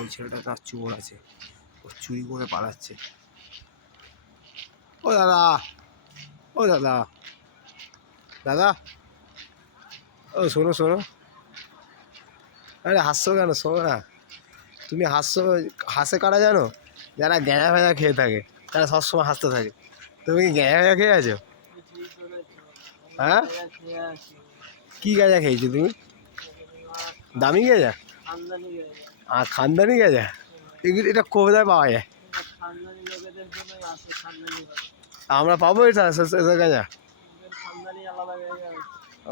ওই ছেলেটা তার চোর আছে, ও চুরি করে পালাচ্ছে। ও দাদা, ও দাদা, দাদা, ও শোনো শোনো, আরে হাসছো কেন? শোনো না, তুমি হাসছো, হাসে কারা জানো? যারা গ্যাঁজা ফ্যাঁজা খেয়ে থাকে, তারা সবসময় হাসতে থাকে। তুমি কি গ্যাঁজা ফ্যাঁজা খেয়ে আছো? হ্যাঁ, কী গাঁজা খেয়েছো তুমি? দামি গেজা আর খানদানি গেজা? এটা কোথায় পাওয়া যায়? আমরা পাবো এটা গেজা?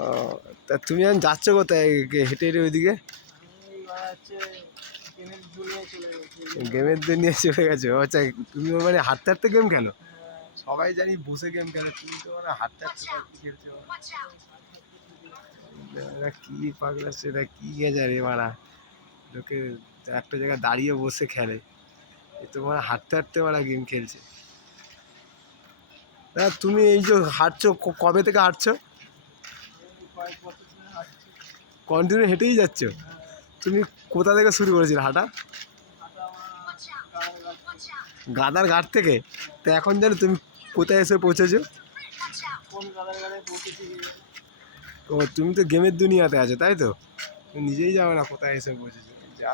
ও, তা তুমি এখন যাচ্ছ কোথায় হেঁটে হেঁটে ওইদিকে? গেমের দুনিয়া চলে গেছো? আচ্ছা, তুমি মানে হাঁটতে হাঁটতে গেম খেলো? সবাই জানি বসে গেম খেলো, তুমি তো মানে হাঁটতে হাঁটতে খেলছো। কি পাগলা, সেটা কি গেজা রে মারা? লোকে একটা জায়গায় দাঁড়িয়ে বসে খেলে, এ তো মানে হাঁটতে হাঁটতে মারা গেম খেলছে। তুমি এই যে হাঁটছো, কবে থেকে হাঁটছো? কন্টিনিউ হেঁটেই যাচ্ছ? তুমি কোথা থেকে শুরু করেছিলে হাঁটা? গাদার ঘাট থেকে? তো এখন জানো তুমি কোথায় এসে পৌঁছেছো? ও, তুমি তো গেমের দুনিয়াতে আছো, তাই তো? তুমি নিজেই যাবে না কোথায় এসে পৌঁছেছো। যা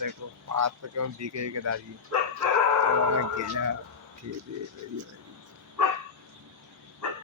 দেখো, হাত পা কেমন বেঁকে বেঁকে দাঁড়িয়ে, গেজা খেয়ে দিয়ে বেরিয়ে